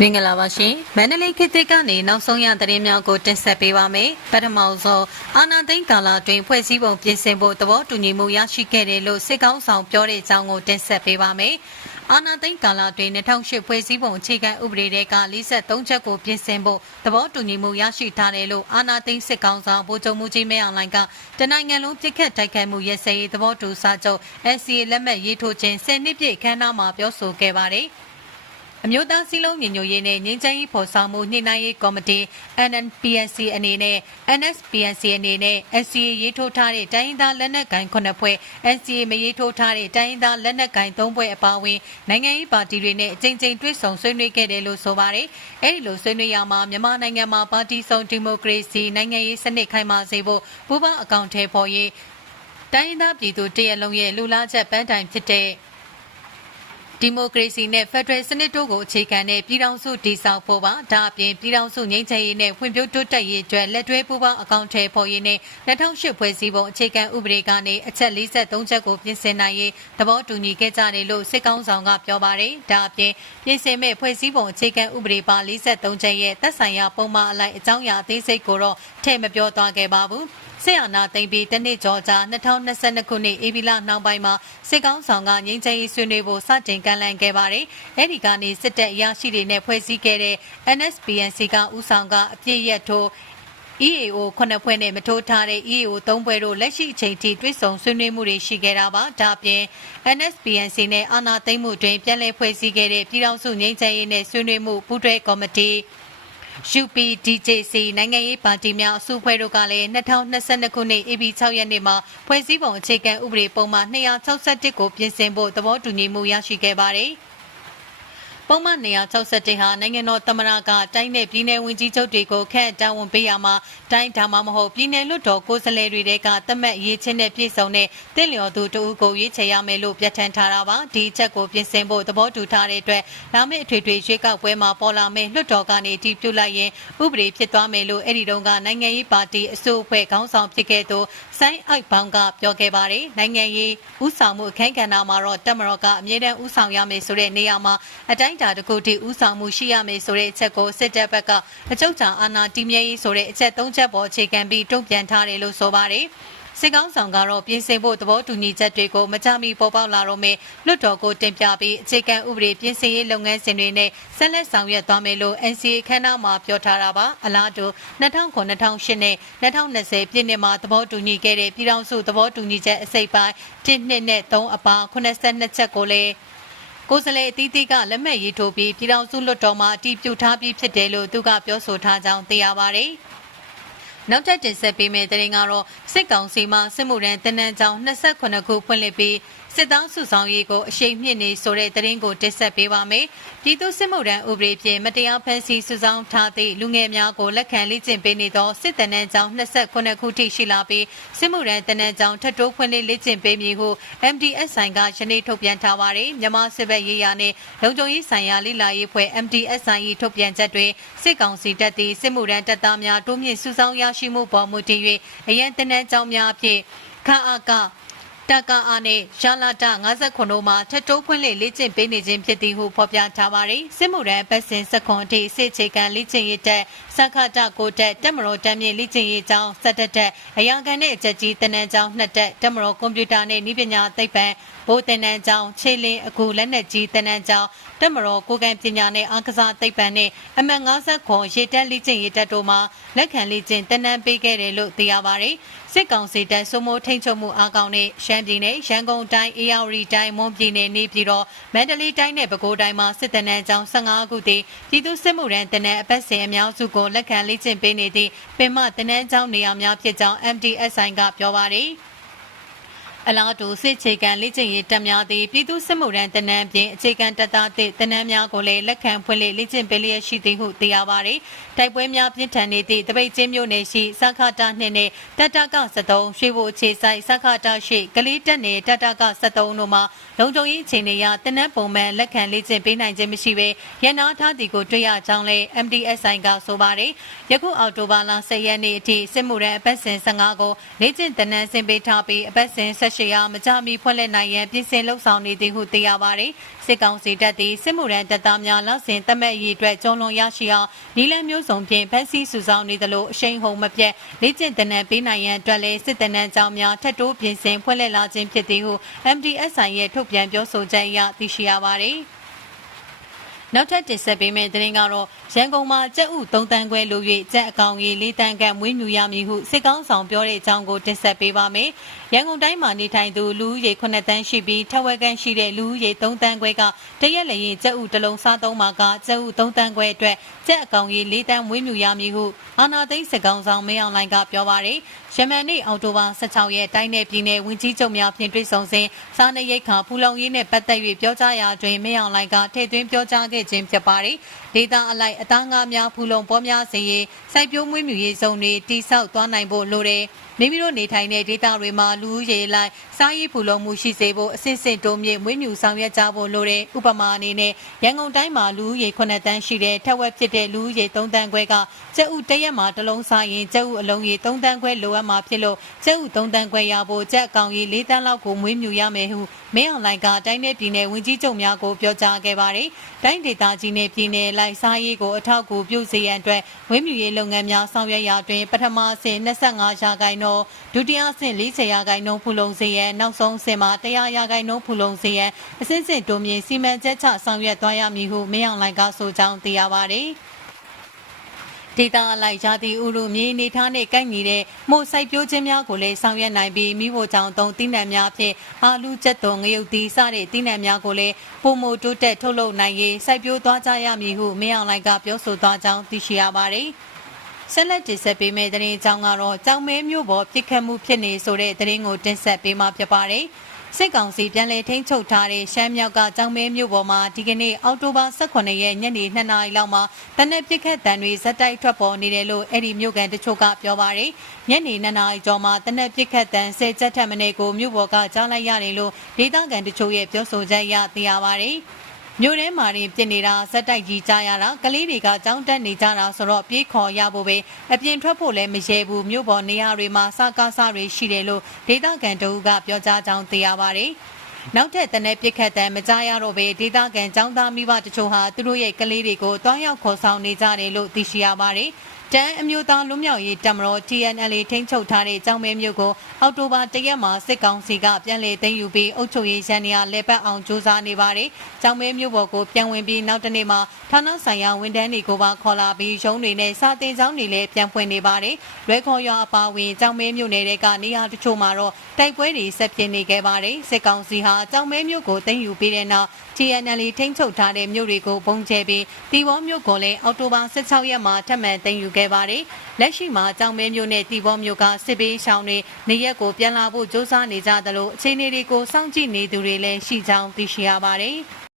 မင်္ဂလာပါရှင်မန္တလေးခေတ်သစ်ကနေနောက်ဆုံးရသတင်းများကိုတင်ဆက်ပေးပါမယ်ပထမဆုံးအာနာသိန်းကာလာတွင်ဖွဲ့စည်းပုံပြင်ဆင်ဖို့သဘောတူညီမှုရရှိခဲ့တယ်လို့စစ်ကောင်းဆောင်ပြောတဲ့အကြောင်းကိုတင်ဆက်ပေးပါမယ်အာနာသိန်းကာလာတွင်2008ဖွဲ့စည်းပုံအခြေခံဥပဒေတွေက43ချက်ကိုပြင်ဆင်ဖို့သဘောတူညီမှုရရှိထားတယ်လို့အာနာသိန်းစစ်ကောင်ဆောင်ဗိုလ်ချုပ်မှုကြီးမဲအောင်လိုင်ကတနိုင်ငံလုံးပြစ်ခတ်တိုက်ခိုက်မှုရစရေးသဘောတူစာချုပ် NCA လက်မှတ်ရေးထိုးခြင်း10နှစ်ပြည့်ခမ်းနားမှာပြောဆိုခဲ့ပါတယ်။ အမျိုးသားစည်းလုံးညီညွတ်ရေးနဲ့ငြိမ်းချမ်းရေးဖော်ဆောင်မှုနှိမ့်နိုင်ရေးကော်မတီ NNPNC အနေနဲ့ NSPNC အနေနဲ့ NCA ရေးထိုးထားတဲ့တိုင်းရင်းသားလက်နက်ကိုင်9ဖွဲ့ NCA မရေးထိုးထားတဲ့တိုင်းရင်းသားလက်နက်ကိုင်3ဖွဲ့အပါအဝင်နိုင်ငံရေးပါတီတွေနဲ့အကြိမ်ကြိမ်တွေ့ဆုံဆွေးနွေးခဲ့တယ်လို့ဆိုပါတယ်။အဲဒီလိုဆွေးနွေးရမှာမြန်မာနိုင်ငံမှာပါတီစုံဒီမိုကရေစီနိုင်ငံရေးစနစ်ခိုင်မာစေဖို့ပူးပေါင်းအကောင့်ထဲပေါ်ရေးတိုင်းရင်းသားပြည်သူတရက်လုံးရဲ့လူလားချက်ပန်းတိုင်ဖြစ်တဲ့ ဒီမိုကရေစီနဲ့ဖက်ဒရယ်စနစ်တို့ကိုအခြေခံတဲ့ပြည်ထောင်စုတည်ဆောက်ဖို့ပါဒါအပြင်ပြည်ထောင်စုငြိမ်းချမ်းရေးနဲ့ဖွံ့ဖြိုးတိုးတက်ရေးအတွက်လက်တွဲပူးပေါင်းအကောင့်ထဲပေါ်ရေးနဲ့2008ဖွဲ့စည်းပုံအခြေခံဥပဒေကနေအချက်43ချက်ကိုပြင်ဆင်နိုင်ရေးသဘောတူညီခဲ့ကြတယ်လို့စစ်ကောင်ဆောင်ကပြောပါတယ်ဒါအပြင်ပြင်ဆင်မဲ့ဖွဲ့စည်းပုံအခြေခံဥပဒေပါ43ချက်ရဲ့သက်ဆိုင်ရာပုံမှန်အလိုက်အကြောင်းအရာအသေးစိတ်ကိုတော့ထည့်မပြောသွားခဲ့ပါဘူး ဆေးအာနာသိမ့်ပြီးတနစ်ကျော်ကြာ2022ခုနှစ်ဧပြီလနောက်ပိုင်းမှာစစ်ကောင်းဆောင်ကငင်းချင်ရေးဆွေးနွေးဖို့စတင်ကမ်းလှမ်းခဲ့ပါတယ်။အဲဒီကနေစစ်တပ်အရာရှိတွေနဲ့ဖွဲ့စည်းခဲ့တဲ့ NSPNC ကဦးဆောင်ကအပြည့်ရက်ထိုး EAO ခုနှစ်ဖွဲ့နဲ့မထိုးထားတဲ့ EAO သုံးဖွဲ့တို့လက်ရှိအချိန်ထိတွဲဆုံဆွေးနွေးမှုတွေရှိခဲ့တာပါဒါအပြင် NSPNC နဲ့အာနာသိမ့်မှုတွင် ပြည်လဲဖွဲ့စည်းခဲ့တဲ့ပြည်ထောင်စုငြိမ်းချမ်းရေးနဲ့ဆွေးနွေးမှုပူးတွဲကော်မတီ UPDJC နိုင်ငံရေးပါတီများအစုအဖွဲ့တို့ကလည်း2022ခုနှစ် AB 6ရက်နေ့မှာဖွဲ့စည်းပုံအခြေခံဥပဒေပုံမှန်261ကိုပြင်ဆင်ဖို့သဘောတူညီမှုရရှိခဲ့ပါတယ်။ ပုံမှန်161ဟာနိုင်ငံတော်သမ္မတကတိုင်းနယ်ပြည်နယ်ဝန်ကြီးချုပ်တွေကိုခန့်တာဝန်ပေးရမှာတိုင်းဒါမှမဟုတ်ပြည်နယ်လွှတ်တော်ကိုယ်စားလှယ်တွေကသတ်မှတ်ရေးချင်းနဲ့ပြည်စုံတဲ့တင့်လျော်သူတဦးကိုရွေးချယ်ရမယ်လို့ပြဋ္ဌာန်းထားတာပါဒီအချက်ကိုပြင်ဆင်ဖို့သဘောတူထားတဲ့အတွက်လာမယ့်အထွေထွေရွေးကောက်ပွဲမှာပေါ်လာမယ့်လွှတ်တော်ကနေတည်ပြုလိုက်ရင်ဥပဒေဖြစ်သွားမယ်လို့အဲ့ဒီတုန်းကနိုင်ငံရေးပါတီအစိုးအဖွဲ့ခေါင်းဆောင်ဖြစ်ခဲ့သူဆိုင်းအိုက်ဘောင်ကပြောခဲ့ပါတယ်နိုင်ငံရေးဥဆောင်မှုအခမ်းကဏ္ဍမှာတော့တက်မတော်ကအမြဲတမ်းဥဆောင်ရမယ်ဆိုတဲ့နေရာမှာအတိုင်းအတာတစ်ခုထိဥဆောင်မှုရှိရမယ်ဆိုတဲ့အချက်ကိုစစ်တပ်ဘက်ကအချုပ်ချာအာဏာတည်မြဲရေးဆိုတဲ့အချက်၃ချက်ပေါ်အခြေခံပြီးတုံ့ပြန်ထားတယ်လို့ဆိုပါတယ်စစ်ကောင်းဆောင်ကတော့ပြင်ဆင်ဖို့သဘောတူညီချက်တွေကိုမကြမီပေါ်ပေါက်လာတော့မယ်လွတ်တော်ကိုတင်ပြပြီးအခြေခံဥပဒေပြင်ဆင်ရေးလုပ်ငန်းစဉ်တွေနဲ့ဆက်လက်ဆောင်ရွက်သွားမယ်လို့ NCA ခန်းနာမှာပြောထားတာပါအလားတူ2009-2008နဲ့2020ပြည်နှစ်မှာသဘောတူညီခဲ့တဲ့ပြည်ထောင်စုသဘောတူညီချက်အစိပ်ပိုင်း1နှစ်နဲ့3အပါ82ချက်ကိုလည်း ကိုယ်စားလှယ်အသီးသီးကလက်မှတ်ရေးထိုးပြီးပြည်ထောင်စုလွှတ်တော်မှာအတည်ပြုထားပြီးဖြစ်တယ်လို့သူကပြောဆိုထားကြောင်းသိရပါတယ်။နောက်ထပ်တင်ဆက်ပေးမယ့်သတင်းကတော့စစ်ကောင်စီမှစစ်မှုရန်တနန်းကြောင်28ခုဖွင့်လှစ်ပြီး စစ်တောင်းစုဆောင်ရေးကိုအရှိန်မြင့်နေဆိုတဲ့သတင်းကိုတင်ဆက်ပေးပါမယ်။ပြည်သူစစ်မှုထမ်းဥပဒေဖြင့်မတရားဖမ်းဆီးစုဆောင်ထားသည့်လူငယ်များကိုလက်ခံလေ့ကျင့်ပေးနေသောစစ်တနန်းကျောင်း29ခုထိရှိလာပြီးစစ်မှုထမ်းတနန်းကျောင်းထပ်တိုးဖွင့်လှစ်လေ့ကျင့်ပေးမည်ဟု MDSI ကယနေ့ထုတ်ပြန်ထားပါတယ်။မြန်မာစစ်ဘက်ရေးရာနှင့်လုံခြုံရေးဆိုင်ရာလိလာရေးဖွဲ့ MDSI ၏ထုတ်ပြန်ချက်တွင်စစ်ကောင်စီတပ်သည်စစ်မှုထမ်းတပ်သားများတိုးမြင့်စုဆောင်ရရှိမှုပေါ်မူတည်၍အရန်တနန်းကျောင်းများဖြင့်ခန့်အပ်က တက္ကအားနဲ့ရှာလာတ59တို့မှာထက်တိုးဖွင့်လှစ်လေ့ကျင့်ပေးနေခြင်းဖြစ်သည်ဟုဖော်ပြထားပါတယ်။စစ်မှုရန်ပတ်စဉ်စခွန်အထိစစ်ချေကန်လေ့ကျင့်ရေးတက်စခတကိုတက်တက်မတော်တမ်းမြေလေ့ကျင့်ရေးကျောင်းစက်တက်တက်အရာခံနဲ့အချက်ကြီးတနန်းကျောင်းနှစ်တက်တက်မတော်ကွန်ပျူတာနဲ့နည်းပညာသိပ္ပံဘိုးတနန်းကျောင်းခြေလင်းအခုလက်နက်ကြီးတနန်းကျောင်းတက်မတော်ကိုကန်ပညာနဲ့အားကစားသိပ္ပံနဲ့အမှတ်50ခွန်ရေတက်လေ့ကျင့်ရေးတက်တို့မှာလက်ခံလေ့ကျင့်တနန်းပေးခဲ့တယ်လို့သိရပါတယ်။ စစ်ကောင်စီတပ်စိုးမိုးထိန်းချုပ်မှုအားကောင်းတဲ့ရှမ်းပြည်နယ်ရန်ကုန်တိုင်းအေရဝတီတိုင်းမွန်ပြည်နယ်နေပြည်တော်မန္တလေးတိုင်းနဲ့ပဲခူးတိုင်းမှာစစ်တနန်းကျောင်း15ခုတည်ပြည်သူစစ်မှုရန်တနန်းအပတ်စဉ်အများစုကိုလက်ခံလေ့ကျင့်ပေးနေသည့်ပင်မတနန်းကျောင်းနေရာများဖြစ်ကြောင်း MDSI ကပြောပါတယ်။ အလားတူစစ်ချေကန်လေ့ကျင့်ရေးတက်များသည့်ပြည်သူစစ်မှုရန်တနန်းပြင်အခြေခံတပ်သားသည့်တနန်းများကိုလည်းလက်ခံဖွင့်လှစ်လေ့ကျင့်ပေးလျက်ရှိသည်ဟုသိရပါသည်။တိုက်ပွဲများပြင်းထန်နေသည့်တပိတ်ချင်းမြို့နယ်ရှိစခတာနှင့်တတက73ရွှေဘိုအခြေဆိုင်စခတာရှိကလေးတက်နယ်တတက73တို့မှာလုံခြုံရေးအခြေအနေအရတနန်းပုံမှန်လက်ခံလေ့ကျင့်ပေးနိုင်ခြင်းမရှိဘဲရန်နာထားသည်ကိုတွေ့ရကြောင်းလည်း MDSI ကဆိုပါတယ်။ယခုအောက်တိုဘာလ10ရက်နေ့အထိစစ်မှုရန်အပတ်စဉ်15ကိုလေ့ကျင့်တနန်းဆင်ပေးထားပြီးအပတ်စဉ်ရှိရာမကြမီဖွက်လက်နိုင်ရန်ပြင်ဆင်လှုပ်ဆောင်နေသည်ဟုသိရပါတယ်။စစ်ကောင်စီတပ်သည်စစ်မှုရန်တပ်သားများလက်ဆင်တမက်ရည်အတွက်ကျုံလွန်ရရှိအောင်နီလန်မျိုးစုံဖြင့်ဖက်စီစုဆောင်နေသလိုအရှိန်ဟုန်မပြတ်လေ့ကျင့်တနံပေးနိုင်ရန်အတွက်လည်းစစ်တနံကြောင်းများထပ်တိုးပြင်ဆင်ဖွက်လက်လာခြင်းဖြစ်သည်ဟု MDSI ရဲ့ထုတ်ပြန်ပြောဆိုချက်အရသိရှိရပါတယ်။ နောက်ထပ်တင်ဆက်ပေးမယ့်သတင်းကတော့ရန်ကုန်မှာကြက်ဥ3တန်းခွဲလို၍ကြက်အကောင်ကြီး4တန်းခန့်မွေးမြူရမည်ဟုစစ်ကောင်းဆောင်ပြောတဲ့အကြောင်းကိုတင်ဆက်ပေးပါမယ်။ရန်ကုန်တိုင်းမှာနေထိုင်သူလူဦးရေ9တန်းရှိပြီးထက်ဝက်ကန်ရှိတဲ့လူဦးရေ3တန်းခွဲကတရက်လည်းရင်ကြက်ဥတစ်လုံးစားသုံးမှာကကြက်ဥ3တန်းခွဲအတွက်ကြက်အကောင်ကြီး4တန်းမွေးမြူရမည်ဟုအာနာသိန်းစစ်ကောင်းဆောင်မင်းအောင်လိုင်ကပြောပါရယ်။ ရမန်နေ့အောက်တိုဘာ16ရက်တိုင်းနယ်ပြည်နယ်ဝင်ကြီးချုပ်များဖြင့်တွေ့ဆုံစဉ်စားနပ်ရိက္ခာဖူလုံရေးနဲ့ပတ်သက်၍ပြောကြားရာတွင်မင်းအောင်လိုင်ကထည့်သွင်းပြောကြားခဲ့ခြင်းဖြစ်ပါတယ်။ဒေတာအလိုက်အသားငါးများဖူလုံပေါ်များစေရေးစိုက်ပျိုးမွေးမြူရေးစုံတွေတိဆောက်သွားနိုင်ဖို့လိုတယ်။မိမိတို့နေထိုင်တဲ့ဒေတာတွေမှာလူဦးရေလိုက်စားရေးဖူလုံမှုရှိစေဖို့အစစ်စစ်တိုးမြင့်မွေးမြူဆောင်ရွက်ကြဖို့လိုတယ်။ဥပမာအနေနဲ့ရန်ကုန်တိုင်းမှာလူဦးရေ9တန်းရှိတဲ့ထက်ဝက်ဖြစ်တဲ့လူဦးရေ3တန်းခွဲကကျပ်ဥတရက်မှာတစ်လုံးစားရင်ကျပ်ဥအလုံးရေ3တန်းခွဲလိုအပ်မှာဖြစ်လို့ကျပ်ဥ3တန်းခွဲရဖို့ကျပ်အကောင်ကြီး4တန်းလောက်ကိုမွေးမြူရမယ်ဟုမင်းအောင်လိုင်ကတိုင်းနယ်ပြည်နယ်ဝင်ကြီးချုပ်များကိုပြောကြားခဲ့ပါတယ်။တိုင်းဒေသကြီးနဲ့ပြည်နယ်လိုက်စားရေးကိုအထောက်အကူပြုစေရန်အတွက်ဝင်းမြူရေးလုပ်ငန်းများဆောင်ရွက်ရာတွင်ပထမအဆင့်25ရာခိုင်နှုန်းဒုတိယအဆင့်40ရာခိုင်နှုန်းဖူလုံစေရန်နောက်ဆုံးအဆင့်မှာ100ရာခိုင်နှုန်းဖူလုံစေရန်အစစ်စစ်တိုးမြင့်စီမံချက်ချဆောင်ရွက်သွားရမည်ဟုမင်းအောင်လိုင်ကဆိုကြောင်းသိရပါတယ်။ ဒေတာလိုက်ရာသီဥတုမြေနေထားနဲ့ကိုက်ညီတဲ့မို့စိုက်ပျိုးခြင်းများကိုလည်းဆောင်ရွက်နိုင်ပြီးမိဖို့ကြောင့်သုံးတိနံများဖြင့်အာလူချက်သွန်ငရုတ်သီးစတဲ့တိနံများကိုလည်းပုံမတိုးတက်ထုတ်လုပ်နိုင်ရေးစိုက်ပျိုးသွားကြရမည်ဟုမင်းအောင်လိုင်ကပြောဆိုသွားကြောင်းသိရှိရပါတယ်။ဆက်လက်တင်ဆက်ပေးမယ့်သတင်းအကြောင်းကတော့ကြောင်မဲမျိုးပေါ်ပြစ်ခတ်မှုဖြစ်နေဆိုတဲ့သတင်းကိုတင်ဆက်ပေးမှာဖြစ်ပါတယ်။ စစ်ကောင်စီပြန်လည်ထိန်းချုပ်ထားတဲ့ရှမ်းမြောက်ကကြောင်မဲမြို့ပေါ်မှာဒီကနေ့အောက်တိုဘာ18ရက်ညနေ2နာရီလောက်မှာတနက်ပစ်ခတ်တံတွေဇက်တိုက်ထွက်ပေါ်နေတယ်လို့အဲ့ဒီမြို့ကန်တချို့ကပြောပါရယ်ညနေ2နာရီကျော်မှာတနက်ပစ်ခတ်တံ10ချက်ထက်မနည်းကိုမြို့ပေါ်ကကြားလိုက်ရတယ်လို့ဒေသခံတချို့ရဲ့ပြောဆိုချက်ရသိရပါရယ် မြို့ထဲမှာတင်ပြင်နေတာဇက်တိုက်ကြီးကြားရတာကလေးတွေကကြောင်းတက်နေကြတာဆိုတော့ပြေးခေါ်ရဖို့ပဲအပြင်ထွက်ဖို့လည်းမရဲဘူးမြို့ပေါ်နေရာတွေမှာစကားစားတွေရှိတယ်လို့ဒေသခံတအူးကပြောကြားကြောင်းသိရပါတယ်နောက်ထပ်တနက်ပြစ်ခတ်တံမကြားရတော့ပဲဒေသခံចောင်းသားမိဘတချို့ဟာသူတို့ရဲ့ကလေးတွေကိုတွားရောက်ခေါ်ဆောင်နေကြတယ်လို့သိရှိရပါတယ်။တန်းအမျိုးသားလွတ်မြောက်ရေးတပ်မတော် TNL ထိန်းချုပ်ထားတဲ့ကျောင်းမဲမျိုးကိုအောက်တိုဘာ၁ရက်မှာစစ်ကောင်စီကပြန်လည်သိမ်းယူပြီးအုပ်ချုပ်ရေးရန်နေရာလဲပတ်အောင်စ조사နေပါတယ်။ကျောင်းမဲမျိုးပေါ်ကိုပြန်ဝင်ပြီးနောက်တနေ့မှာဌာနဆိုင်ရာဝန်ထမ်းတွေကိုပါခေါ်လာပြီးရုံးတွေနဲ့စာတင်ကျောင်းတွေလည်းပြန်ဖွင့်နေပါတယ်။လွဲခေါ်ရွာအပါဝင်ကျောင်းမဲမျိုးနယ်တွေကနေရာတချို့မှာတော့တိုက်ပွဲတွေဆက်ဖြစ်နေခဲ့ပါတယ်။စစ်ကောင်စီဟာကျောင်းမဲမျိုးကိုသိမ်းယူပြီးတဲ့နောက် TNL ထိန်းချုပ်ထားတဲ့မြို့တွေကိုပုံကျဲပြီးတီဘောမြို့ကိုလည်းအောက်တိုဘာ16ရက်မှာထပ်မံသိမ်းယူခဲ့ပါတယ်။လက်ရှိမှာကြောင်မဲမြို့နဲ့တီဘောမြို့ကစစ်ပေးရှောင်းတွေနေရက်ကိုပြန်လာဖို့စ조사နေကြသလိုအခြေအနေတွေကိုစောင့်ကြည့်နေသူတွေလည်းရှိကြောင်းသိရှိရပါတယ်။